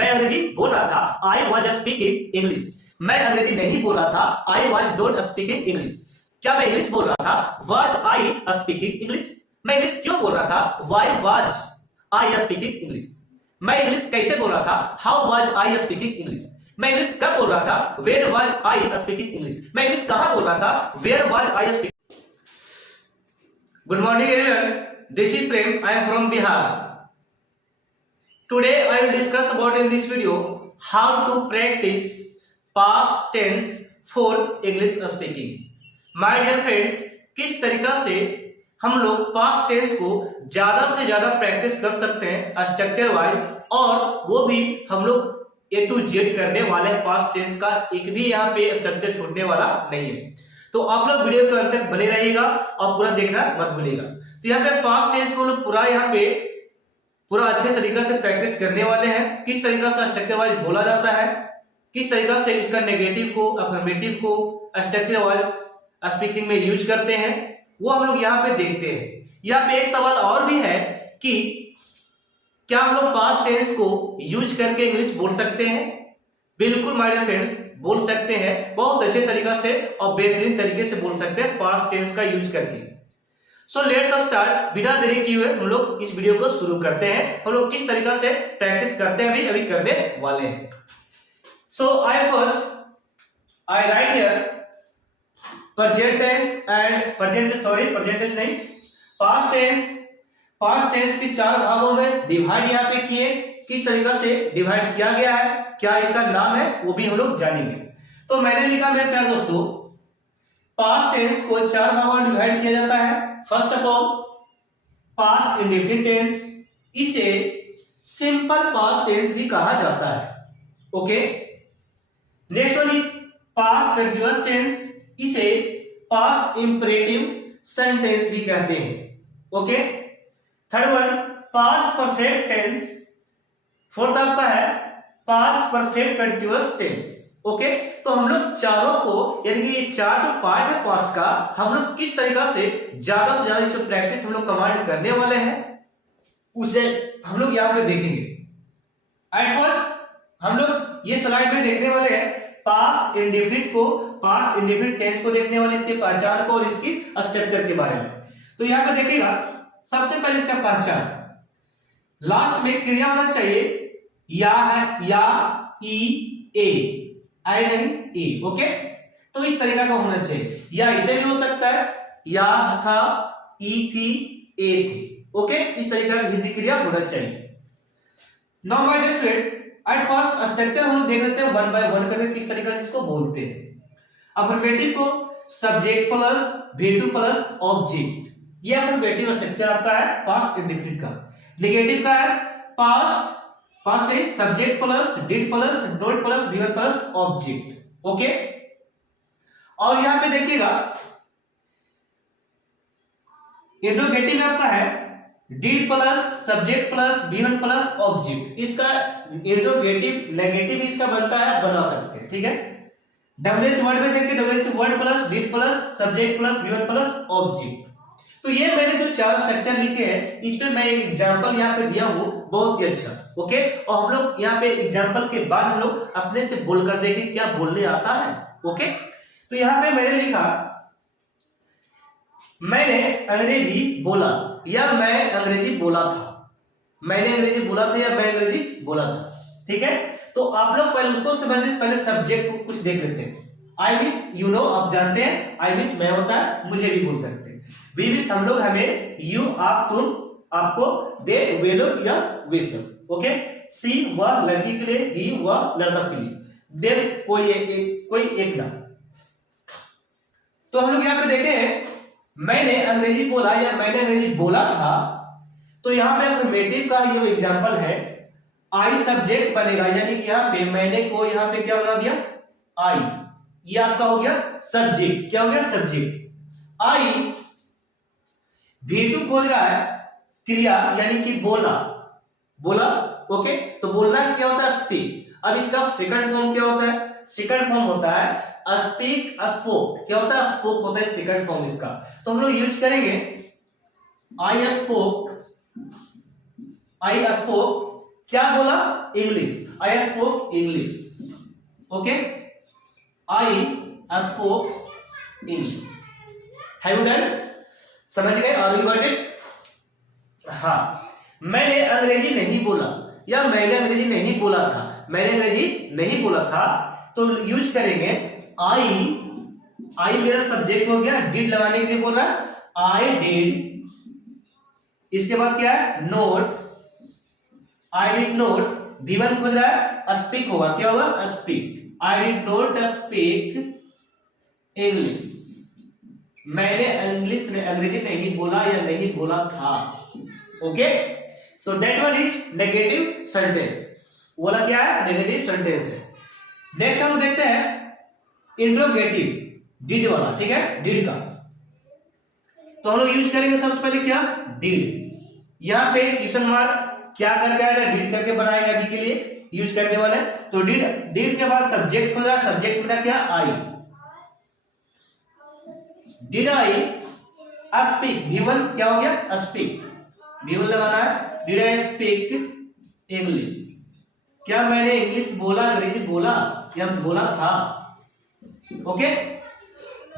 मैं अंग्रेजी बोल रहा था, आई वॉज स्पीकिंग इंग्लिश। मैं अंग्रेजी नहीं बोल रहा था, I was not speaking English. क्या मैं इंग्लिश बोल रहा था, वॉज आई स्पीकिंग इंग्लिश। मैं इंग्लिश क्यों बोल रहा था, why was I speaking English. मैं इंग्लिश कैसे बोल रहा था, how was I speaking English. मैं इंग्लिश कब बोल रहा था, where was I speaking English. मैं इंग्लिश कहां बोल रहा था, where was I speaking. Good morning everyone, this is Prem, I am from Bihar. Today I will discuss about in this video how to practice past tense for English speaking. My dear friends, किस तरीका से हम लोग past tense को ज्यादा से ज्यादा practice कर सकते हैं स्ट्रक्चर वाइज, और वो भी हम लोग A to Z करने वाले हैं। पास्ट टेंस का एक भी यहाँ पे स्ट्रक्चर छूटने वाला नहीं है। तो आप लोग वीडियो के अंत तक बने रहिएगा और पूरा देखना मत भूलिएगा। तो यहाँ पे पास्ट टेंस को लोग पूरा यहाँ पे पूरा अच्छे तरीके से प्रैक्टिस करने वाले हैं। किस तरीका से स्ट्रक्चर वाइज बोला जाता है, किस तरीका से इसका नेगेटिव को अफर्मेटिव को स्ट्रक्चर वाइज स्पीकिंग में यूज करते हैं, वो हम लोग यहाँ पे देखते हैं। यहाँ पे एक सवाल और भी है कि क्या हम लोग पास्ट टेंस को यूज करके इंग्लिश बोल सकते हैं। बिल्कुल माय डियर फ्रेंड्स, बोल सकते हैं। बहुत अच्छे तरीका से और बेहतरीन तरीके से बोल सकते हैं पास्ट टेंस का यूज करके। सो लेट्स स्टार्ट, बिना देरी किए हुए हम लोग इस वीडियो को शुरू करते हैं। हम लोग किस तरीका से प्रैक्टिस करते हैं अभी करने वाले हैं। So I write here present tense and present tense नहीं, पास्ट टेंस के चार भागों में डिवाइड यहाँ पे किए। किस तरीका से डिवाइड किया गया है, क्या इसका नाम है, वो भी हम लोग जानेंगे। तो मैंने लिखा मेरे प्यारे दोस्तों, पास्ट टेंस को चार भागों में डिवाइड किया जाता है। First of all past indefinite tense, इसे सिंपल पास्ट टेंस भी कहा जाता है। Okay, next one is past continuous tense, इसे पास्ट इंपरेटिव सेंटेंस भी कहते हैं। Okay, third one past perfect tense, fourth आपका है past perfect continuous tense. Okay, तो हम लोग चारों को, यानी कि ये चार जो पार्ट है पास्ट का, हम लोग किस तरीका से ज्यादा इस पे प्रैक्टिस हम लोग कमांड करने वाले हैं, उसे हम लोग यहाँ पे देखेंगे। एट फर्स्ट हम लोग ये स्लाइड में देखने वाले हैं पास्ट इंडेफिनिट को, पास्ट इंडेफिनिट टेंस को देखने वाले, इसके पहचान को और इसकी स्ट्रक्चर के बारे में। तो यहाँ पे देखिएगा, सबसे पहले इसका पहचान, लास्ट में क्रिया होना चाहिए या है, या, ई, ए, आई नहीं ए। ओके, तो इस तरीका का होना चाहिए, या इसे भी हो सकता है, या था, ई थी, ए थी। ओके, इस तरीका की हिंदी क्रिया होना चाहिए। Now my dear student, at first structure हम लोग देख लेते हैं वन बाय वन करके किस तरीका से इसको बोलते हैं। अफर्मेटिव को subject plus V2 plus object, ये अफर्मेटिव स्ट्रक्चर आपका है पास्ट इंडेफिनिट का। नेगेटिव का है पास्ट में subject plus did plus not plus V1 plus object. Okay, और यहां पे देखिएगा इंट्रोगेटिव में आपका है did plus subject plus V1 plus object. इसका इंट्रोगेटिव नेगेटिव इसका बनता है, बना सकते हैं। ठीक है, डब्ल्यूएच वर्ड में देखिए, WH word plus did plus subject plus V1 plus object. तो ये मैंने जो चार स्ट्रक्चर लिखे हैं, इस पे मैं एक एग्जांपल यहाँ पे दिया हूँ, बहुत ही अच्छा। ओके, और हम लोग यहाँ पे एग्जांपल के बाद हम लोग अपने से बोलकर देखें क्या बोलने आता है। ओके, तो यहाँ पे मैंने लिखा, मैंने अंग्रेजी बोला या मैं अंग्रेजी बोला था। मैंने अंग्रेजी बोला था या मैं अंग्रेजी बोला था। ठीक है, तो आप लोग पहले उसको समझिए, पहले सब्जेक्ट को कुछ देख लेते हैं। आई विश, यू नो, आप जानते हैं आई विश मैं होता है, मुझे भी बोल सकते हैं। वी विश हम लोग, हमें, यू आप तुम, आपको, दे वे लोग या वे सब। ओके, सी वह लड़की के लिए, ही वह लड़का के लिए, देव कोई एक ना। तो हम लोग यहाँ पे देखे हैं मैंने अंग्रेजी बोला या मैंने अंग्रेजी बोला था, तो यहाँ पे अफर्मेटिव का ये एग्जांपल है। आई सब्जेक्ट बनेगा, यानी कि यहाँ पे मैंने को यहाँ पे क्या बना दिया, आई, ये आपका हो गया सब्जेक्ट। क्या हो गया, सब्जेक्ट। आई V2 खोज रहा है क्रिया, यानी कि बोला। ओके, तो बोलना क्या होता है, स्पीक। अब इसका सेकंड फॉर्म क्या होता है, सेकंड फॉर्म होता है स्पीक, स्पोक। क्या होता है, स्पोक होता है सेकंड फॉर्म इसका। तो हम लोग यूज करेंगे आई स्पोक। क्या बोला, English. I spoke English. Okay, I spoke English. Have you done? समझ गए? और यू गॉट इट? हाँ, मैंने अंग्रेजी नहीं बोला या मैंने अंग्रेजी नहीं बोला था। मैंने अंग्रेजी नहीं बोला था तो यूज करेंगे आई मेरा सब्जेक्ट हो गया, डिड लगाने के लिए बोल रहा है, आई डिड। इसके बाद क्या है? Note, I did note. D1 खोज रहा है, स्पीक होगा, क्या होगा? Speak. I did note speak English. मैंने अंग्रेजी नहीं बोला या नहीं बोला था। Okay, so that one is negative sentence। बोला क्या है? नेगेटिव सेंटेंस है। नेक्स्ट हम देखते हैं इंट्रोगेटिव, डिड वाला। ठीक है, डिड का तो हम लोग यूज करेंगे सबसे पहले क्या? डिड। यहाँ पे क्वेश्चन मार्क क्या करके आएगा? डिड करके बनाएगा अभी के लिए यूज करने वाले। तो डिड के बाद सब्जेक्ट हो जाए, सब्जेक्ट में क्या? आई। डिड आई स्पीक, D1 क्या हो गया? स्पीक। D1 लगाना है, डिड आई स्पीक इंग्लिश। क्या मैंने इंग्लिश बोला, अंग्रेजी बोला या बोला था? ओके,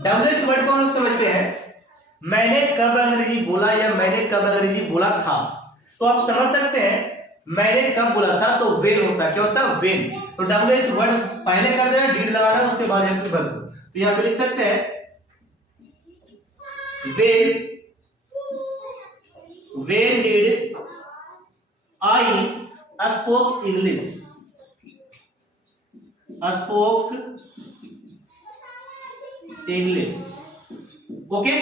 WH वर्ड को हम लोग समझते हैं, मैंने कब अंग्रेजी बोला या मैंने कब अंग्रेजी बोला था। तो आप समझ सकते हैं मैंने कब बोला था तो वेन होता है। क्या होता है? वेन। तो WH वर्ड पहले कर देना, डिड लगाना, उसके बाद FP वर्ब। तो यहां पे लिख सकते हैं when did I spoke English? Spoke English। Okay,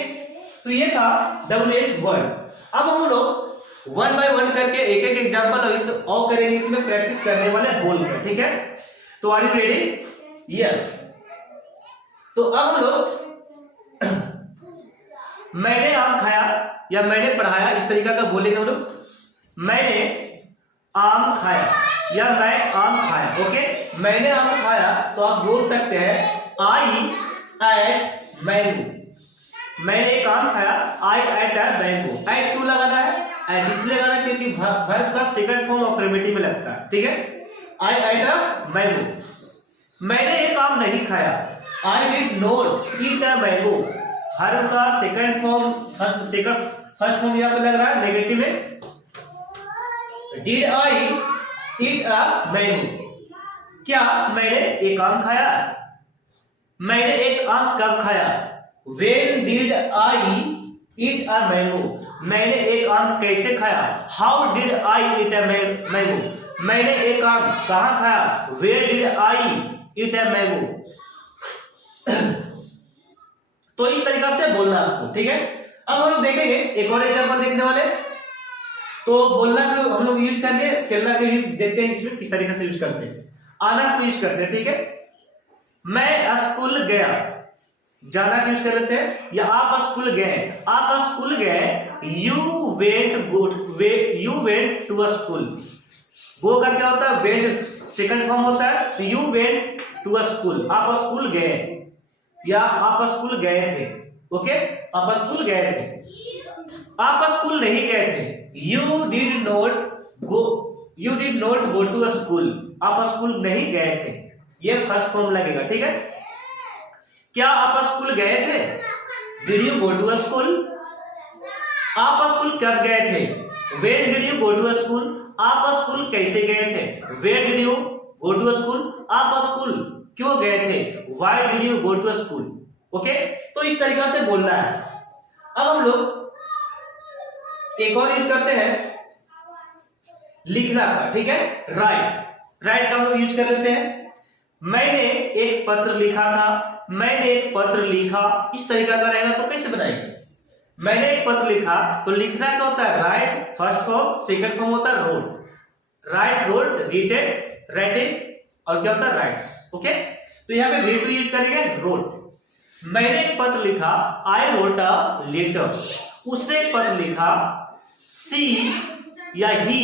तो ये था WH वर्ड। अब हम लोग वन बाय वन करके एक एक एग्जाम्पल और करेंगे, इसमें प्रैक्टिस करने वाले बोलकर। ठीक है, तो आर यू रेडी? यस। तो अब हम लोग मैंने आम खाया या मैंने पढ़ाया, इस तरीका का बोलेंगे हम लोग। मैंने आम खाया या मैं आम खाया। ओके, मैंने आम खाया तो आप बोल सकते हैं आई एट मैंगो। मैंने एक आम खाया, आई एट अ मैंगो। एट क्यों लगाना है? एट इसलिए लगाना क्योंकि वर्ब का सेकंड फॉर्म अफर्मेटिव में लगता है। ठीक है, आई एट अ मैंगो। मैंने एक आम नहीं खाया, I did not eat a mango. Verb का सेकंड फॉर्म, फर्स्ट फॉर्म यहाँ पे लग रहा है नेगेटिव में। Did I eat a mango? क्या मैंने एक आम खाया? मैंने एक आम कब खाया? When did I eat a mango? मैंने एक आम कैसे खाया? How did I eat a mango? मैंने एक आम कहाँ खाया? Where did I eat a mango? तो इस तरीका से बोलना आपको। ठीक है, अब हम लोग देखेंगे एक और एग्जांपल देखने वाले। तो बोलना को हम लोग यूज कर लिए, खेलना को यूज देखते हैं इसमें किस तरीके से यूज करते हैं। आना को यूज करते हैं। ठीक है, मैं स्कूल गया, जाना को यूज कर लेते हैं, या आप स्कूल गए। आप स्कूल गए, यू वेंट टू स्कूल। गो का क्या होता है? वेंट सेकंड फॉर्म होता है, तो यू वेंट टू स्कूल। आप स्कूल गए या आप स्कूल गए थे। ओके, आप स्कूल गए थे। आप स्कूल नहीं गए थे, you did not go to school. आप स्कूल नहीं गए थे, ये फर्स्ट फॉर्म लगेगा। ठीक है, क्या आप स्कूल गए थे? Did you go to school? आप स्कूल कब गए थे? When did you go to school? आप स्कूल कैसे गए थे? Where did you go to school? आप स्कूल क्यों गए थे? Why did you go to school? Okay, तो इस तरीका से बोलना है। अब हम लोग एक और यूज करते हैं लिखना का। ठीक है, राइट का हम लोग यूज कर लेते हैं। मैंने एक पत्र लिखा था, मैंने एक पत्र लिखा, इस तरीका का रहेगा तो कैसे बनाएंगे? मैंने एक पत्र लिखा तो लिखना क्या होता है? Right first form, second form होता है रोट। राइट, रोट, रीटेड, राइटिंग, और क्या होता है? राइट्स। ओके, तो यहाँ पे वी टू यूज करेंगे, रोट। मैंने एक पत्र लिखा, आई रोट अ लेटर। उसने एक पत्र लिखा, सी या ही,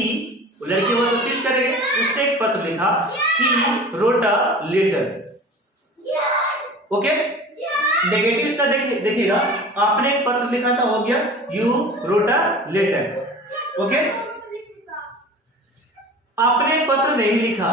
लड़की वो तो यूज करेंगे। उसने एक पत्र लिखा, he wrote a letter. Okay, negative का देखिएगा, आपने एक पत्र लिखा था, हो गया you wrote a letter. Okay, आपने एक पत्र नहीं लिखा,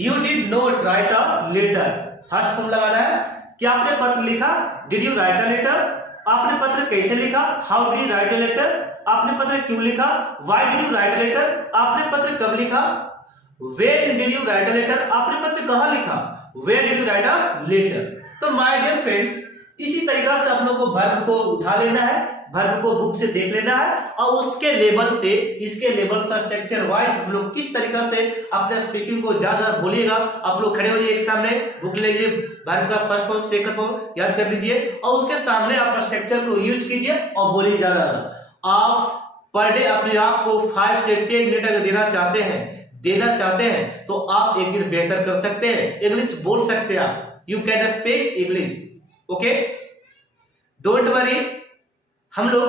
you did not write a letter, first form लगाना है कि आपने पत्र लिखा, did you write a letter, आपने पत्र कैसे लिखा, how did you write a letter, आपने पत्र क्यों लिखा, why did you write a letter, आपने पत्र कब लिखा, where did you write a letter, आपने पत्र कहां लिखा, where did you write a letter. तो माय डियर फ्रेंड्स, इसी तरीका से आप लोग को वर्ब को उठा लेना है, वर्ब को बुक से देख लेना है और उसके लेवल से इसके लेवल से स्ट्रक्चर वाइज हम लोग किस तरीका से अपने स्पीकिंग को ज्यादा बोलिएगा। आप लोग खड़े हो जाइए एक सामने, बुक लीजिए, वर्ब का फर्स्ट फॉर्म सेकंड फॉर्म याद कर लीजिए और उसके सामने आप स्ट्रक्चर को यूज कीजिए और बोलिए ज्यादा। आप पर डे अपने आप को 5 से 10 मिनट अगर देना चाहते हैं तो आप एक दिन बेहतर कर सकते हैं, इंग्लिश बोल सकते हैं आप, you can speak English. Okay, don't worry. हम लोग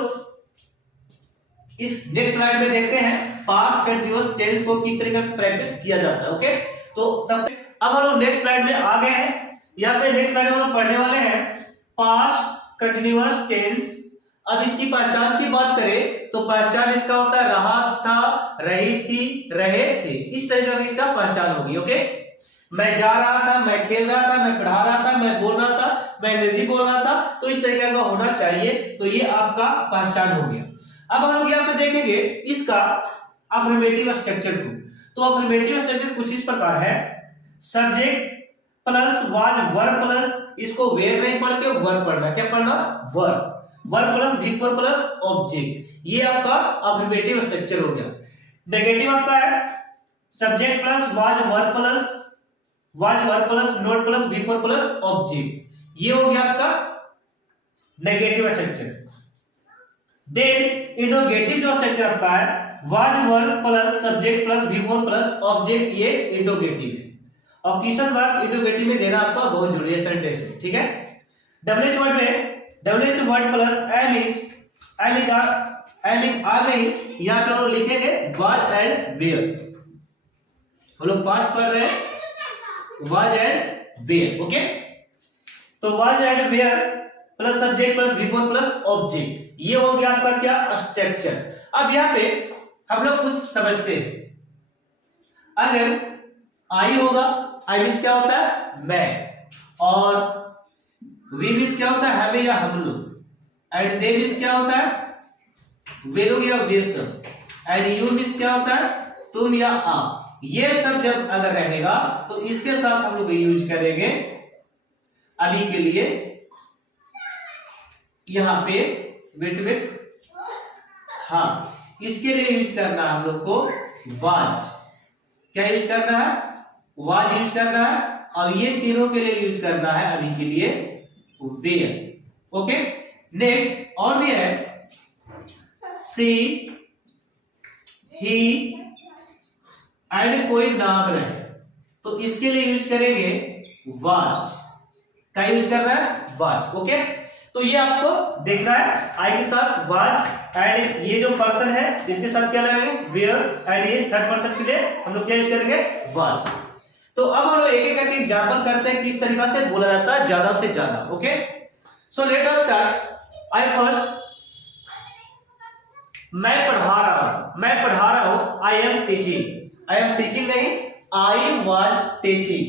इस नेक्स्ट स्लाइड में देखते हैं पास्ट कंटीन्यूअस टेंस को किस तरीके से प्रैक्टिस किया जाता है। ओके, तो तब अब हम लोग नेक्स्ट स्लाइड में आ गए हैं। यहाँ पे नेक्स्ट स्लाइड में हम लोग पढ़ने वाले हैं पास्ट कंटीन्यूअस टेंस। अब इसकी पहचान की बात करें तो पहचान इसका होता है रहा था, रही थी, रहे थे, इस तरीके की इसका पहचान होगी। ओके, मैं जा रहा था, मैं खेल रहा था, मैं पढ़ा रहा था, मैं बोल रहा था, मैं अंग्रेजी बोल रहा था, तो इस तरीके का होना चाहिए। तो ये आपका पहचान हो गया। अब हम लोग यहाँ पे देखेंगे इसका अफर्मेटिव स्ट्रक्चर को। तो अफर्मेटिव स्ट्रक्चर कुछ इस प्रकार है, subject plus was verb plus, इसको वेर नहीं पढ़ के वर्ब पढ़ना, क्या पढ़ना, verb, verb plus V four plus object, ये आपका अफर्मेटिव स्ट्रक्चर हो गया। नेगेटिव आपका है subject plus was verb plus not plus V four plus object, ये हो गया आपका नेगेटिव स्ट्रक्चर। देन इंट्रोगेटिव जो स्ट्रक्चर आपका है was verb plus subject plus V four plus object, ये इंट्रोगेटिव है। और क्वेश्चन मार्क इंट्रोगेटिव में देना आपका बहुत जरूरी है सेंटेंस में, ठीक है। डब्ल्यूएच वर्ड में WH word plus am is are नहीं, यहां पे हम लोग लिखेंगे वाज एंड वेयर। हम लोग पास्ट पढ़ रहे हैं वाज एंड वेयर। ओके, तो was and were plus subject plus V four plus object, ये हो गया आपका क्या, स्ट्रक्चर। अब यहाँ पे हम लोग कुछ समझते हैं, अगर आई होगा, आई मीन्स क्या होता है, मैं, और वी मीन्स क्या होता है, हमें या हम लोग, एंड दे मीन्स क्या होता है, वे लोग या वे सब, एंड यू मीन्स क्या होता है, तुम या आप। ये सब जब अगर रहेगा तो इसके साथ हम लोग यूज करेंगे अभी के लिए, यहां पे वेट, हाँ, इसके लिए यूज करना है हम लोग को वाज, क्या यूज करना है, वाज यूज करना है, और ये तीनों के लिए यूज करना है अभी के लिए वेयर। ओके, नेक्स्ट और भी है सी, ही एंड कोई नाम रहे तो इसके लिए यूज करेंगे वाज, क्या यूज करना है, वाज। ओके, तो ये आपको देखना है, आई के साथ वाज एंड ये जो पर्सन है इसके साथ क्या लगाएंगे, वेयर, एंड ये थर्ड पर्सन के लिए हम लोग क्या यूज करेंगे, वाज। तो अब हम लोग एक एक करके एग्जांपल करते हैं किस तरीका से बोला जाता है ज्यादा से ज्यादा। Okay, so let us start. I first, मैं पढ़ा रहा हूं, आई एम टीचिंग नहीं, आई वाज टीचिंग।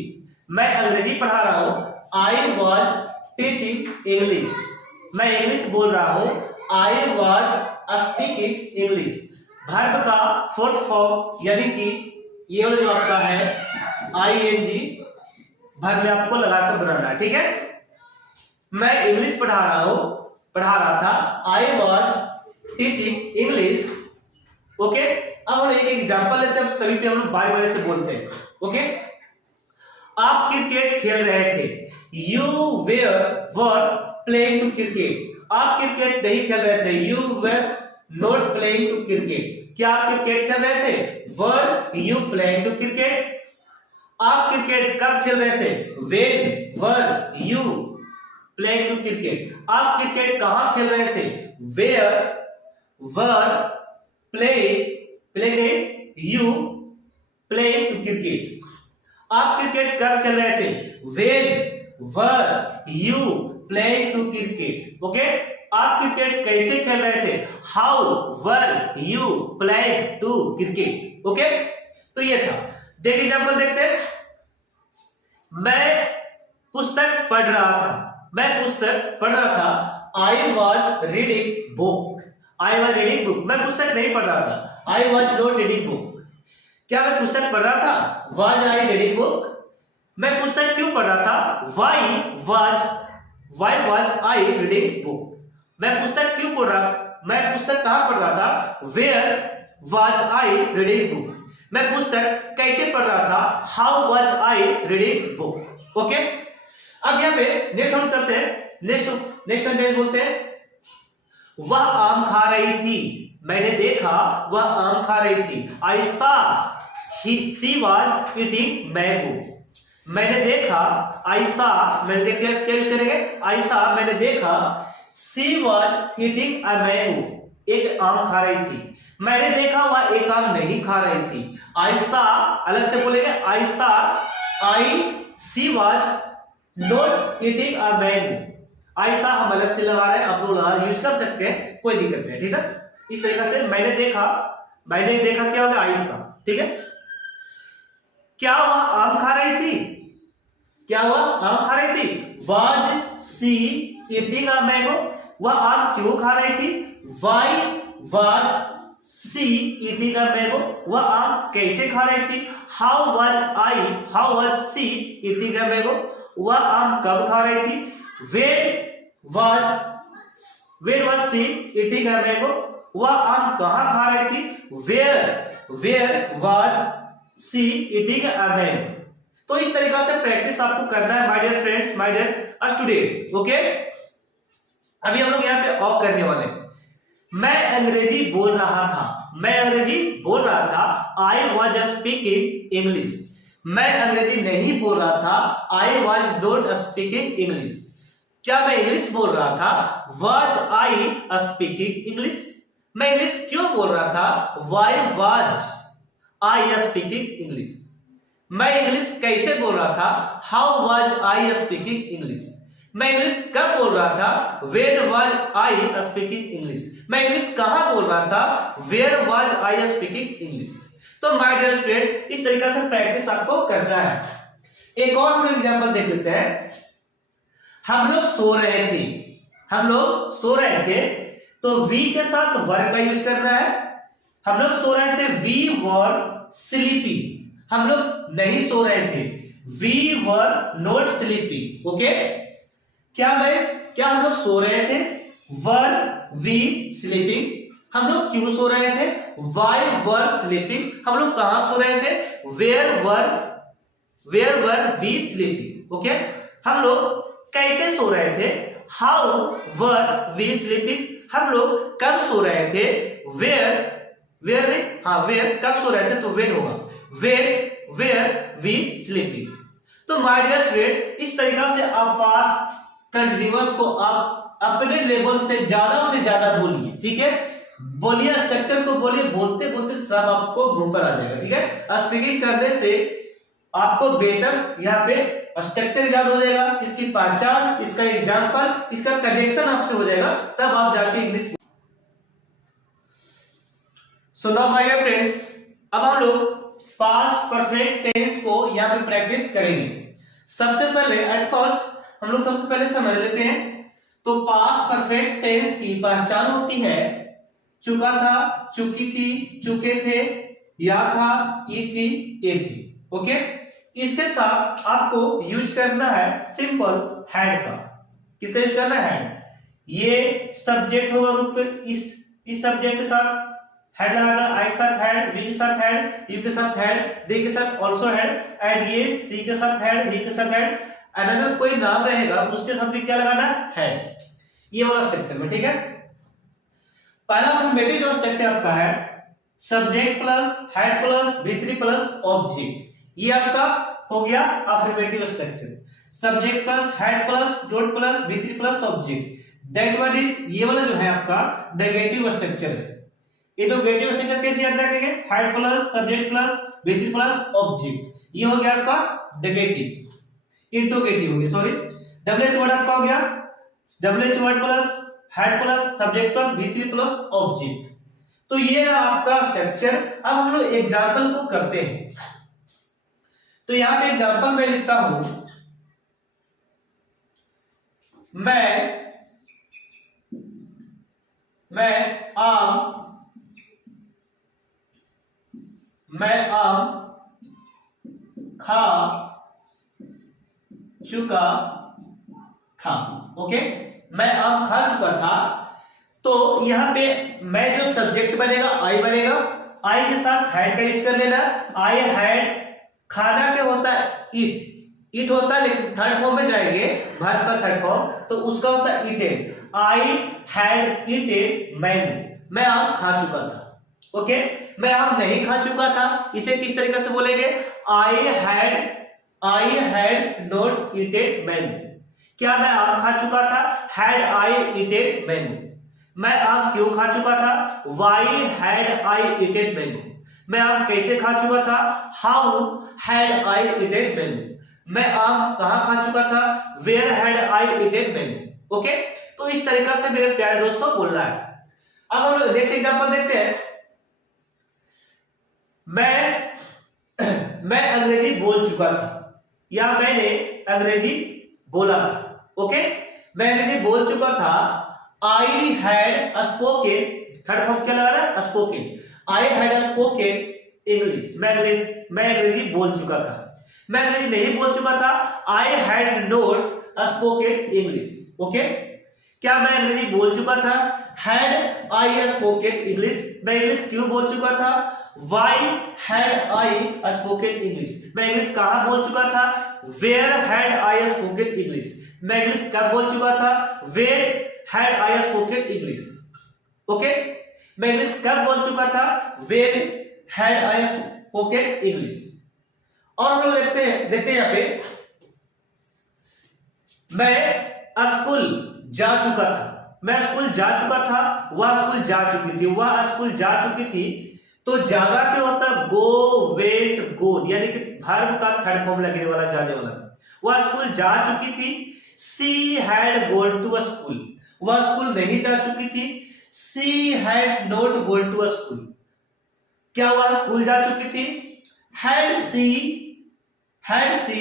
मैं अंग्रेजी पढ़ा रहा हूं, आई वाज टीचिंग इंग्लिश। मैं इंग्लिश बोल रहा हूं, I was speaking English. Verb का फोर्थ फॉर्म यानी कि ये वाला जो आपका है आईएनजी, वर्ब में आपको लगाकर बनाना है, ठीक है। मैं इंग्लिश पढ़ा रहा था, I was teaching English. Okay, अब हम एक एग्जांपल लेते हैं, सभी पे हम लोग बारी बारी से बोलते हैं। ओके, आप क्रिकेट खेल रहे थे, you were playing to cricket. आप क्रिकेट नहीं खेल रहे थे, you were not playing to cricket. क्या आप क्रिकेट खेल रहे थे, were you playing to cricket. आप क्रिकेट कब खेल रहे थे, when were you playing to cricket. आप क्रिकेट कहां खेल रहे थे, where were playing you playing to cricket. आप क्रिकेट कब खेल रहे थे, when were you playing to cricket. Okay, आप क्रिकेट कैसे खेल रहे थे, how were you playing to cricket. Okay, तो ये था। देख एग्जांपल देखते हैं। मैं पुस्तक पढ़ रहा था, मैं पुस्तक पढ़ रहा था। I was reading book, I was reading book, मैं पुस्तक नहीं पढ़ रहा था। I was not reading book, क्या मैं पुस्तक पढ़ रहा था? Was I reading book? मैं पुस्तक क्यों पढ़ रहा था? Why was I reading book? मैं पुस्तक क्यों पढ़ रहा, मैं पुस्तक कहां पढ़ रहा था? Where was I reading book? मैं पुस्तक कैसे पढ़ रहा था? How was I reading book? Okay, अब यहाँ पे नेक्स्ट हम चलते हैं, नेक्स्ट सेंटेंस बोलते हैं, वह आम खा रही थी, मैंने देखा वह आम खा रही थी। आई सा शी वॉज ईटिंग मैंगो, मैंने देखा, आई सा, मैंने देखा, क्या यूज करेंगे? आई सा, मैंने देखा, she was eating a mango, एक आम खा रही थी। मैंने देखा वह एक आम नहीं खा रही थी। आई सा अलग से बोलेंगे, I saw, I she was not eating a mango. I saw हम अलग से लगा रहे हैं, आप लोग यूज कर सकते हैं, कोई दिक्कत नहीं, ठीक है। इस तरीके से मैंने देखा क्या होगा? आई सा, ठीक है। क्या वह आम खा रही थी? क्या वह आम खा रही थी? Was she eating a mango, वह आम क्यों खा रही थी? Why was she eating a mango, वह आम कैसे खा रही थी? How was she eating a mango, वह आम कब खा रही थी? Where was she eating a mango, वह आम कहां खा रही थी? Where was she eating a mango. तो इस तरीके से प्रैक्टिस आपको करना है my dear friends, my dear student, okay. अभी हम लोग यहाँ पे ऑफ करने वाले हैं। मैं अंग्रेजी बोल रहा था, मैं अंग्रेजी बोल रहा था। आई वॉज स्पीकिंग इंग्लिश, मैं अंग्रेजी नहीं बोल रहा था। I was not speaking English, क्या मैं इंग्लिश बोल रहा था? वॉज आई स्पीकिंग इंग्लिश, मैं इंग्लिश क्यों बोल रहा था? Why was I speaking English, मैं इंग्लिश कैसे बोल रहा था? How was I speaking English, मैं इंग्लिश कब बोल रहा था? Where was I speaking English, मैं इंग्लिश कहां बोल रहा था? Where was I speaking English. तो माय डियर स्टूडेंट, इस तरीके से प्रैक्टिस आपको करना है। एक और हम लोग एग्जांपल देख लेते हैं। हम लोग सो रहे थे, हम लोग सो रहे थे, तो वी के साथ वर का यूज करना है। हम लोग सो रहे थे, वी वर स्लीपिंग, हम लोग नहीं सो रहे थे, we were not sleeping, okay. क्या हम लोग सो रहे थे? वर वी स्लीपिंग, हम लोग क्यों सो रहे थे? वाई वर स्लीपिंग, हम लोग कहां सो रहे थे? Where were we sleeping, okay. हम लोग कैसे सो रहे थे? हाउ वर वी स्लीपिंग, हम लोग कब सो रहे थे? वेयर कब सो रहे थे? तो वेन होगा, वेयर वी स्लीपिंग। तो माय डियर स्टूडेंट, इस तरीका से आप पास्ट कंटिन्यूअस को आप अपने लेवल से ज्यादा बोलिए, ठीक है। बोलिए, स्ट्रक्चर को बोलिए, बोलते बोलते सब आपको मुंह पर आ जाएगा, ठीक है। स्पीकिंग करने से आपको बेहतर यहाँ पे स्ट्रक्चर याद हो जाएगा, इसकी पहचान, इसका एग्जाम्पल, इसका कनेक्शन आपसे हो जाएगा, तब आप जाके English. So now my dear friends, अब हम लोग पास्ट परफेक्ट टेंस को यहाँ पे प्रैक्टिस करेंगे। सबसे पहले एट फर्स्ट हम लोग सबसे पहले समझ लेते हैं। तो पास्ट परफेक्ट टेंस की पहचान होती है चुका था, चुकी थी, चुके थे, या था, ई थी, ए थी, ओके। इसके साथ आपको यूज करना है सिंपल हैड का। किसका यूज करना है? हैड। ये सब्जेक्ट होगा रूप पे, इस सब्जेक्ट के साथ हेड लगाना, आई के साथ हेड, वी के साथ हेड, यू के साथ हेड, दे के साथ ऑल्सो हेड, एंड ये सी के साथ हेड, ही के साथ हेड, अनदर कोई नाम रहेगा उसके साथ भी क्या लगाना? हेड। ये वाला स्ट्रक्चर में, ठीक है। पहला अफर्मेटिव जो स्ट्रक्चर आपका है subject plus head plus V3 plus object, ये आपका हो गया affirmative structure. Subject plus head plus dot plus V3 plus object, that one is, ये वाला जो है आपका नेगेटिव स्ट्रक्चर है। ये तो नेगेटिव स्ट्रक्चर कैसे याद रखेंगे? Head plus subject plus V3 plus object, ये हो गया आपका नेगेटिव, इंट्रोगेटिव हो गया, सॉरी। डबल एच वर्ड आपका हो गया double H word plus head plus subject plus V3 plus object. तो ये रहा आपका स्ट्रक्चर। अब हम लोग एग्जांपल को करते हैं। तो यहां पे एग्जांपल मैं लिखता हूं, मैं आम खा चुका था। ओके, मैं आम खा चुका था। तो यहां पे मैं जो सब्जेक्ट बनेगा आई बनेगा, आई के साथ हैड का यूज कर लेना। आई हैड, खाना क्या होता है, ईट, ईट होता है, लेकिन थर्ड फॉर्म में जाएंगे, वर्ब का थर्ड फॉर्म, तो उसका होता है eaten. I had eaten mango, मैं आम खा चुका था। ओके, मैं आम नहीं खा चुका था, इसे किस तरीके से बोलेंगे, आई हैड नॉट ईटेन मैंगो। क्या मैं आम खा चुका था, हैड आई ईटेन मैंगो। मैं आम क्यों खा चुका था, why had I eaten mango. मैं आम कैसे खा चुका था, how had I eaten mango. मैं आम कहां खा चुका था, where had I eaten mango. Okay, तो इस तरीका से मेरे प्यारे दोस्तों बोलना है। अब हम लोग नेक्स्ट एग्जांपल देखते हैं। मैं अंग्रेजी बोल चुका था, या मैंने अंग्रेजी बोला था। ओके, मैं अंग्रेजी बोल चुका था। I had spoken, third form क्या लगा रहा है, spoken. I had spoken English, मैं अंग्रेजी बोल चुका था। मैं अंग्रेजी नहीं बोल चुका था, I had not spoken English. Okay, क्या मैं अंग्रेजी बोल चुका था, हैड आई स्पोकन इंग्लिश। मैं इंग्लिश क्यों बोल चुका था, why had I spoken English. मैं इंग्लिश कहां बोल चुका था, where had I spoken English. मैं इंग्लिश कब बोल चुका था, where had I spoken English. Okay, मैं इंग्लिश कब बोल चुका था, where had I spoken English. और हम लोग देखते हैं यहां पे, मैं स्कूल जा चुका था। मैं स्कूल जा चुका था, वह स्कूल जा चुकी थी, वह स्कूल जा चुकी थी। तो जाना क्या होता है, गो, वेट, गोड, यानी कि वर्ब का थर्ड फॉर्म लगने वाला, जाने वाला। वह स्कूल जा चुकी थी, she had gone to school. वह स्कूल नहीं जा चुकी थी, she had not gone to school. क्या वह स्कूल जा चुकी थी, had she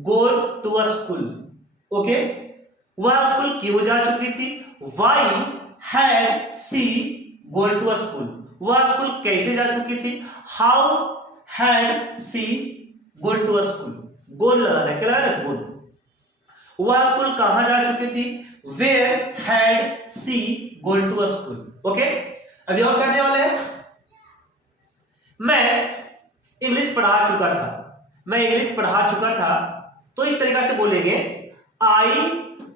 gone to school. Okay, वह स्कूल क्यों जा चुकी थी, why had she gone to school. वह स्कूल कैसे जा चुकी थी, how had she gone to school. गोल लगाना, क्या लगाना, गोल। वह स्कूल कहां जा चुकी थी, where had she gone to school. Okay, अभी और करने वाले हैं। मैं इंग्लिश पढ़ा चुका था, मैं इंग्लिश पढ़ा चुका था। तो इस तरीके से बोलेंगे, आई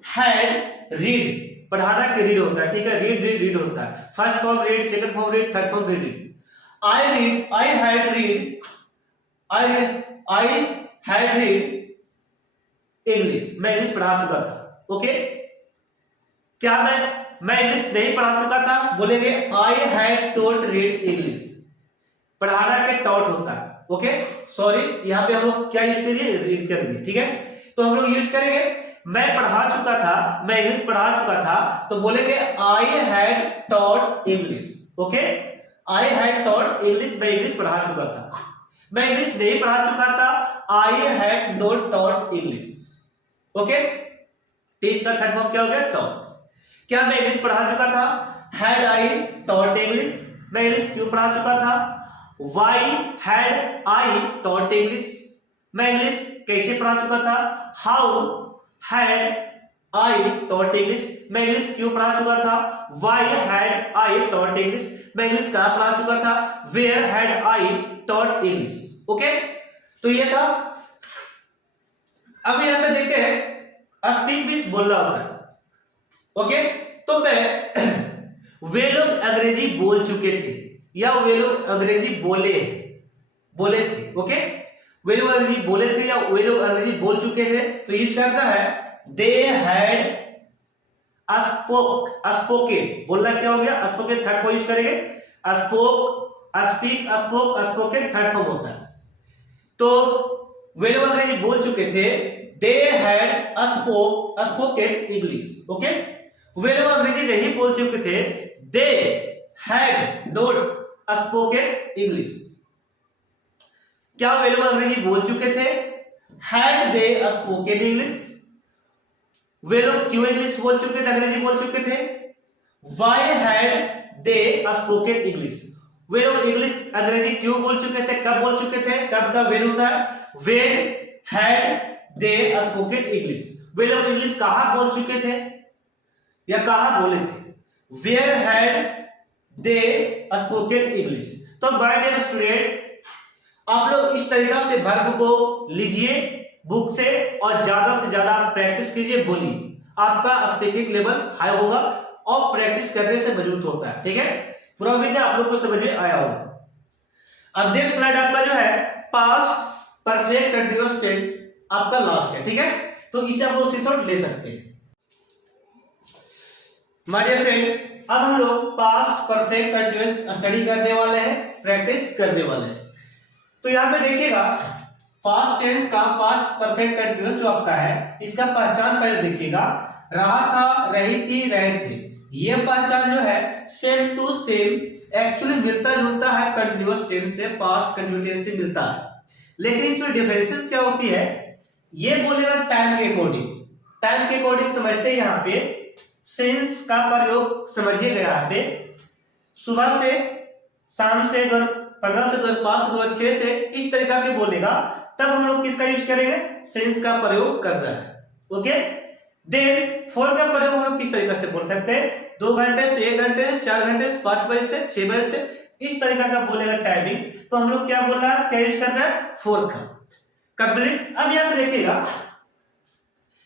हैड रीड, पढ़ाना के रीड होता है, ठीक है, रीड होता है। First form read, second form read, third form read. I had read English, मैं इंग्लिश पढ़ा चुका था। ओके, क्या मैं इंग्लिश नहीं पढ़ा चुका था, बोलेंगे I had taught read English. पढ़ाना के टॉट होता है। ओके, सॉरी, यहां पे हम लोग क्या यूज करिए, रीड करेंगे, ठीक है। तो हम लोग यूज करेंगे, मैं पढ़ा चुका था, मैं इंग्लिश पढ़ा चुका था, तो बोलेंगे I had taught English. Okay, I had taught English, मैं इंग्लिश पढ़ा चुका था। मैं इंग्लिश नहीं पढ़ा चुका था, I had not taught English. Okay, teach का थर्ड फॉर्म क्या हो गया, टॉट। क्या मैं इंग्लिश पढ़ा चुका था, हैड आई टॉट इंग्लिश। मैं इंग्लिश क्यों पढ़ा चुका था, why had I taught English. मैं इंग्लिश कैसे पढ़ा चुका था, how had I taught English. मैं इंग्लिश क्यों पढ़ा चुका था, why had I taught English. मैं इंग्लिश कहां पढ़ा चुका था, where had I taught English. Okay, तो ये था। अब यहां पे देखते हैं, स्पीक मींस बोलना होता है। ओके, तो वे लोग अंग्रेजी बोल चुके थे, या वे लोग अंग्रेजी बोले थे। ओके, वे लोग अंग्रेजी बोले थे या वे लोग अंग्रेजी बोल चुके थे, तो यूज करना है दे हैड स्पोकन। बोलना क्या हो गया, स्पोकन थर्ड फॉर्म यूज करेंगे। स्पोकन थर्ड फॉर्म होता है। तो वे लोग अंग्रेजी बोल चुके थे, they had spoken English. Okay, वे लोग अंग्रेजी नहीं बोल चुके थे, they had not spoken English. क्या वे लोग अंग्रेजी बोल चुके थे? Had they spoken English? वे लोग क्यों इंग्लिश बोल चुके थे, अंग्रेजी बोल चुके थे? Why had they spoken English? वे लोग इंग्लिश अंग्रेजी क्यों बोल चुके थे, कब बोल चुके थे? कब का वेन होता है? When had they spoken English. वे लोग इंग्लिश कहां बोल चुके थे या कहां बोले थे? Where had they spoken English. तो माय डियर स्टूडेंट, आप लोग इस तरीका से वर्ब को लीजिए बुक से और ज्यादा से ज्यादा प्रैक्टिस कीजिए, बोलिए, आपका स्पीकिंग लेवल हाई होगा और प्रैक्टिस करने से मजबूत होता है। ठीक है, पूरा उम्मीद है आप लोग को समझ में आया होगा। अब नेक्स्ट स्लाइड आपका जो है पास्ट परफेक्ट कंटीन्यूअस टेंस आपका लास्ट है। ठीक है, तो इसे आप लोग सीधे ले सकते हैं। माय डियर फ्रेंड्स, अब हम लोग पास्ट परफेक्ट कंटीन्यूअस स्टडी करने वाले हैं, प्रैक्टिस करने वाले हैं। तो यहां पे देखिएगा पास्ट टेंस का पास्ट परफेक्ट कंटीन्यूअस जो आपका है, इसका पहचान पहले देखिएगा। रहा था, रही थी, रहे थे, ये पहचान जो है सेम टू सेम एक्चुअली मिलता जुलता है कंटीन्यूअस टेंस से, पास्ट कंटीन्यूअस टेंस से मिलता है। लेकिन इसमें डिफरेंसेस क्या होती है? ये बोलेगा टाइम के अकॉर्डिंग, टाइम के अकॉर्डिंग समझते हैं। यहाँ पे सिंस का प्रयोग समझिएगा। यहाँ पे सुबह से, शाम से, 2015 से, 2005 से, 2006 से, इस तरीका के बोलेगा, तब हम लोग किसका यूज करेंगे? सिंस का प्रयोग कर रहा है। ओके, देन फॉर का प्रयोग हम लोग किस तरीके से बोल सकते हैं? 2 घंटे से, 1 घंटे से, 4 घंटे से, 5 बजे से, 6 बजे से, इस तरीका का बोलेगा टाइमिंग। तो हम लोग क्या बोल रहा है, क्या यूज कर रहा है? फॉर का। कंप्लीट। अब यहाँ पे देखिएगा,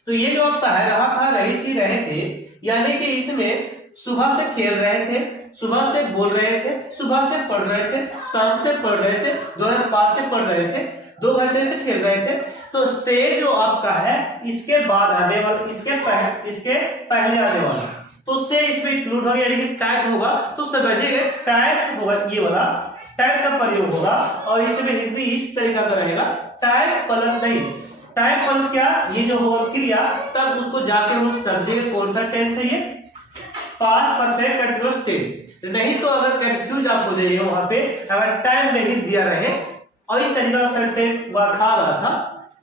तो ये जो आपका है रहा था, रही थी, रहे थे, यानी कि इसमें सुबह से खेल रहे थे, सुबह से बोल रहे थे, सुबह से पढ़ रहे थे, शाम से पढ़ रहे थे, 2005 से पढ़ रहे थे, 2 घंटे से खेल रहे थे। तो से जो आपका है इसके बाद आने वाला, इसके पहले आने वाला, तो से इसमें इंक्लूड होगा, यानी कि टाइम होगा। तो समझिएगा टाइम होगा, ये वाला टाइम का प्रयोग होगा। और इसमें हिंदी इस तरीका का रहेगा, टाइम प्लस नहीं, टाइम प्लस क्या, ये जो होगा क्रिया, तब उसको जाके हम समझेंगे कौन सा टेंस है ये, पास्ट परफेक्ट कंटीन्यूअस टेंस। नहीं तो अगर कंफ्यूज आप हो जाइएगा वहां पे, अगर टाइम नहीं दिया रहे और इस तरीका का सेंटेंस, वह खा रहा था,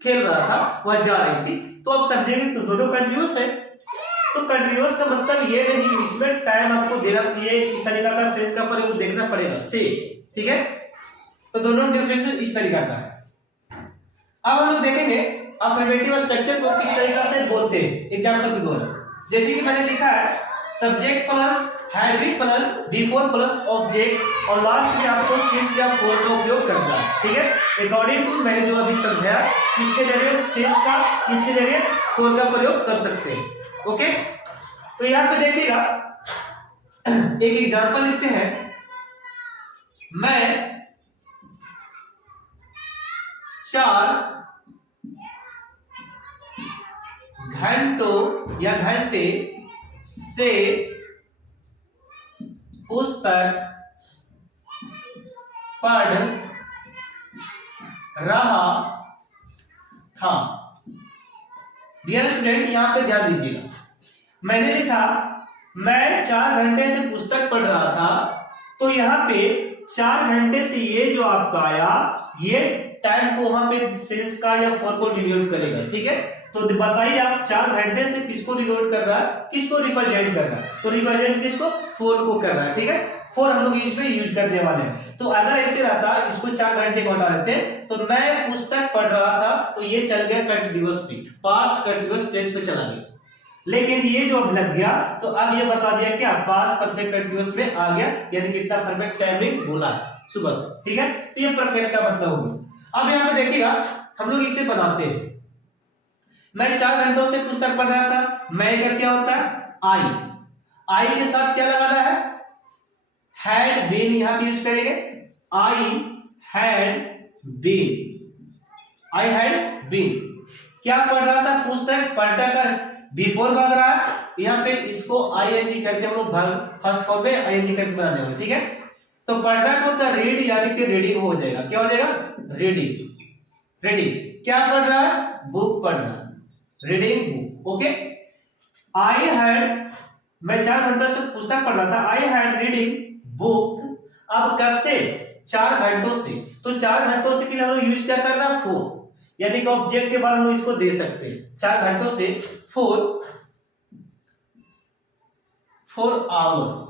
खेल रहा था, वह जा रही थी, तो आप समझेंगे तो दोनों कंटीन्यूअस है। तो कंटीन्यूअस का मतलब ये नहीं, इसमें टाइम आपको देना, ये इस तरीका का सेंस का प्रयोग देखना पड़ेगा से। ठीक है, तो दोनों डिफरेंस इस तरीका का है। अब हम लोग देखेंगे अफर्मेटिव स्ट्रक्चर को किस तरीका से बोलते हैं एग्जांपल के द्वारा। जैसे कि मैंने लिखा है subject plus had been plus before plus object और लास्ट में आपको सिंस या फॉर का उपयोग करना है। ठीक है, अकॉर्डिंग टू मैंने जो अभी समझाया, इसके जरिए सिंस का, इसके जरिए फॉर का प्रयोग कर सकते हैं। ओके, तो यहाँ पे देखिएगा एक एग्जांपल लिखते हैं, मैं 4 घंटों या घंटे से पुस्तक पढ़ रहा था। डियर स्टूडेंट, यहां पे ध्यान दीजिएगा, मैंने लिखा मैं 4 घंटे से पुस्तक पढ़ रहा था, तो यहाँ पे 4 घंटे से ये जो आपका आया, ये टाइम को वहां पे सिंस का या फॉर को डिनोट करेगा। ठीक है, तो बताइए आप 4 घंटे से किसको डिनोट कर रहा है, किसको रिप्रेजेंट कर रहा है? तो रिप्रेजेंट किसको? फॉर को कर रहा है। ठीक है, फॉर हम लोग इसमें यूज करने वाले हैं। तो अगर ऐसे रहता, इसको 4 घंटे को हटा देते, तो मैं पुस्तक पढ़ रहा था, तो ये चल गया कंटिन्यूअस पे, पास्ट कंटिन्यूअस टेंस पे चला गया। लेकिन ये जो अब लग गया, तो अब ये बता दिया क्या पास्ट परफेक्ट कंटिन्यूअस में आ गया, यानी कितना परफेक्ट टाइमिंग बोला है सुबह से। ठीक है, तो ये परफेक्ट का मतलब हो गया। अब यहाँ पे देखिएगा हम लोग इसे बनाते हैं, मैं 4 घंटों से पुस्तक पढ़ रहा था, मैं का क्या होता है? आई के साथ क्या लगाना है? हैड बीन यहां पे यूज करेंगे, आई हैड बीन। क्या पढ़ रहा था? पुस्तक। पढ़ता का बिफोर भाग रहा है, यहाँ पे इसको आईएनजी करके हम लोग फर्स्ट फॉर्म में आईएनजी करके बनाने वाले। ठीक है, तो पढ़ना को होता है रीड, यानी कि रीडिंग हो जाएगा। क्या हो जाएगा? रीडिंग। क्या पढ़ रहा है? बुक पढ़ रहा है, reading book. Okay, I had, मैं 4 घंटे से पुस्तक पढ़ रहा था, आई हैड रीडिंग बुक। अब कब से? 4 घंटों से, तो 4 घंटों से के लिए हम लोग यूज क्या करना, 4, यानी कि ऑब्जेक्ट के बाद हम लोग इसको दे सकते हैं 4 घंटों से 4 आवर।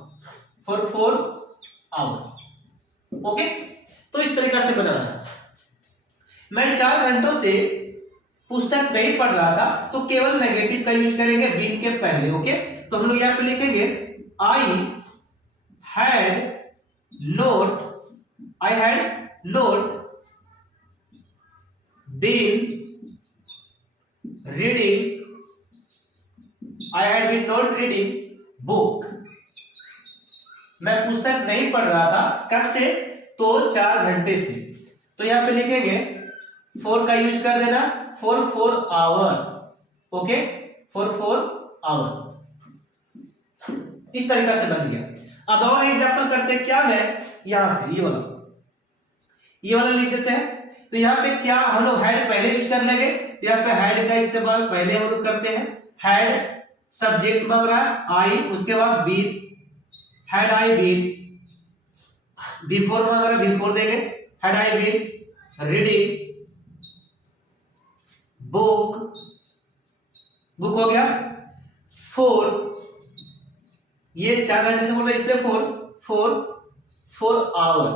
ओके, तो इस तरीका से बनाना है। मैं 4 घंटों से पुस्तक नहीं पढ़ रहा था, तो केवल नेगेटिव का यूज करेंगे बीन के पहले। ओके, तो हम लोग यहां पे लिखेंगे I had not been reading book. मैं पुस्तक नहीं पढ़ रहा था, कब से, तो 4 घंटे से। तो यहां पे लिखेंगे 4 का यूज कर देना, 4 आवर। Okay, 4 our. इस तरीका से बन गया। अब और एग्जांपल करते हैं, क्या मैं यहां से ये वाला लिख देते हैं। तो यहाँ पे क्या हम लोग हैड पहले यूज कर लेंगे, तो यहाँ पे हैड का इस्तेमाल पहले हम लोग करते हैं। हैड सब्जेक्ट बन रहा है आई, उसके बाद been, had I been, before बन रहा है बिफोर देंगे, had I been reading book हो गया। 4, ये 4 घंटे से बोल रहे इसलिए 4 आवर।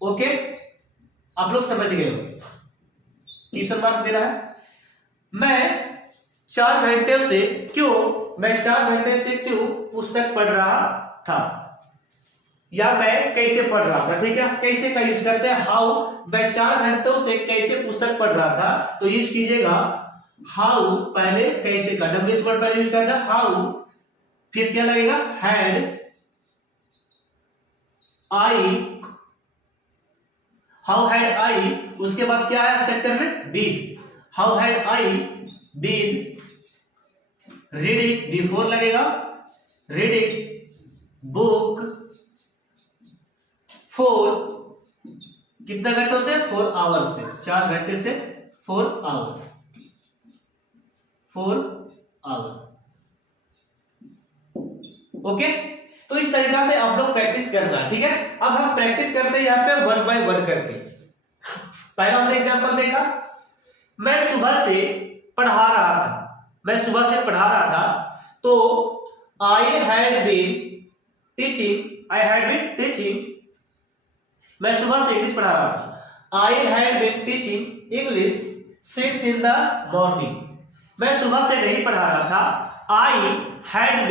ओके, आप लोग समझ गए होंगे, क्वेश्चन मार्क दे रहा है। मैं 4 घंटे से क्यों पुस्तक पढ़ रहा था, या मैं कैसे पढ़ रहा था। ठीक है, कैसे का यूज करते हैं, हाउ। मैं 4 घंटों से कैसे पुस्तक पढ़ रहा था, तो यूज कीजिएगा हाउ, पहले कैसे का डब्ल्यूएच वर्ड पहले यूज करना, हाउ, फिर क्या लगेगा, हैड आई, उसके बाद क्या है स्ट्रक्चर में, been. How had I been reading, before लगेगा, रीडिंग बुक 4, कितना घंटों से, 4 आवर से, 4 घंटे से 4 आवर। ओके, तो इस तरीका से आप लोग प्रैक्टिस करना। ठीक है, अब हम प्रैक्टिस करते हैं यहाँ पे वर्ड बाय वर्ड करके। पहला हमने एग्जांपल देखा, मैं सुबह से पढ़ा रहा था, तो आई हैड बीन टीचिंग, मैं सुबह से इंग्लिश पढ़ा रहा था। I had been teaching English since in the morning. मैं सुबह से नहीं पढ़ा रहा था। I had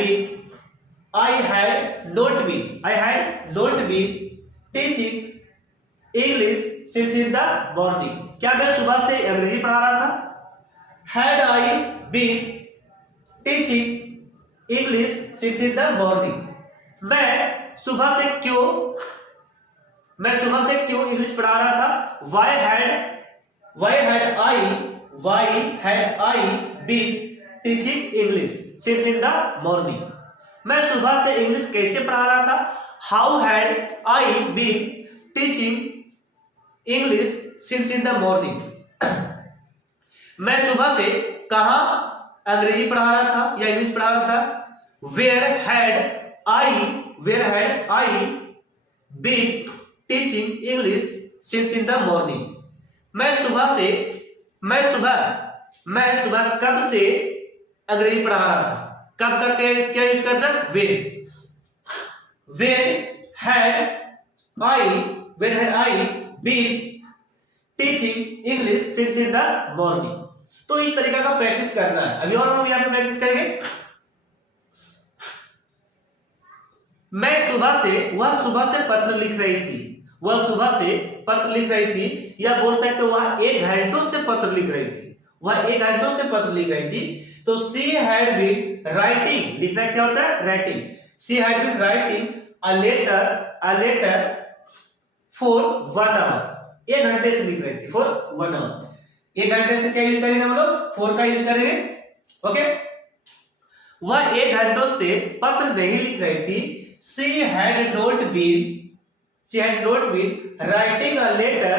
not been teaching English since in the morning. क्या मैं सुबह से अंग्रेजी पढ़ा रहा था? Had I been teaching English since in the morning. मैं सुबह से क्यों इंग्लिश पढ़ा रहा था? Why had I been teaching English since in the morning? मैं सुबह से इंग्लिश कैसे पढ़ा रहा था? How had I been teaching English since in the morning? मैं सुबह से कहाँ अंग्रेजी पढ़ा रहा था या इंग्लिश पढ़ा रहा था? Where had I been teaching English since in the morning? मैं सुबह कब से अंग्रेजी पढ़ा रहा था? कब का क्या यूज करना? when had I been teaching English since in the morning? तो इस तरीका का प्रैक्टिस करना है। अभी और लोग यहाँ पे प्रैक्टिस करेंगे। वह सुबह से पत्र लिख रही थी, या बोल सकते हो वह 1 घंटों से पत्र लिख रही थी। तो she had been writing, लिखना क्या होता है? Writing. she had been writing a letter for 1 hour, 1 घंटे से लिख रही थी, for 1 hour। 1 घंटे से क्या यूज करेंगे हम लोग? 4 का यूज करेंगे। ओके, वह 1 घंटों से पत्र नहीं लिख रही थी। she had not been writing a letter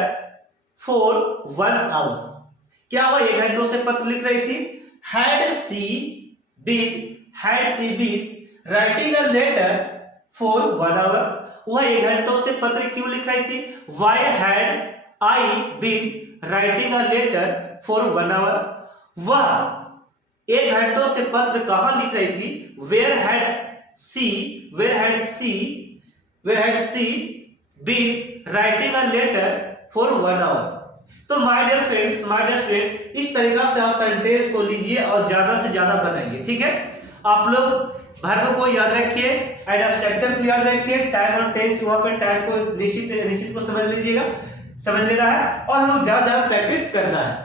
for 1 hour। क्या वह 1 घंटों से पत्र लिख रही थी? had she been writing a letter for 1 hour? वह 1 घंटों से पत्र क्यों लिख रही थी? Why had I been writing a letter for 1 hour? वह 1 घंटों से पत्र कहां लिख रही थी? Where had she been writing a letter for 1 hour? तो my dear friends, my dear student, इस तरीका से आप सेंटेंस को लीजिए और ज्यादा से ज्यादा बनाइए, ठीक है। आप लोग वर्ब को याद रखिए, एंड स्ट्रक्चर को याद रखिए, टाइम और टेंस वहां पे टाइम को निश्चित को समझ लीजिएगा, समझ लेना है, और हम लोग ज्यादा प्रैक्टिस करना है।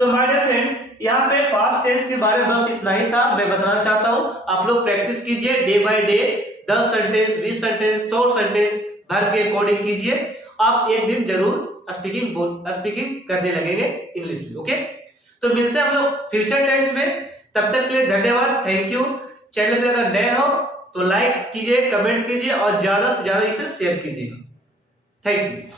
तो माय डियर फ्रेंड्स, यहाँ पे पास्ट टेंस के बारे में बस इतना ही था, मैं बताना चाहता हूँ। आप लोग प्रैक्टिस कीजिए day by day, 10 sentence, 20 sentence, 100 sentence verb के अकॉर्डिंग कीजिए। आप एक दिन जरूर स्पीकिंग करने लगेंगे इंग्लिश में, ओके। तो मिलते हैं हम लोग फ्यूचर टेंस में, तब तक के लिए धन्यवाद, थैंक यू। चैनल पे अगर नए हो तो लाइक कीजिए, कमेंट कीजिए और ज्यादा से ज्यादा इसे शेयर कीजिएगा। Thank you.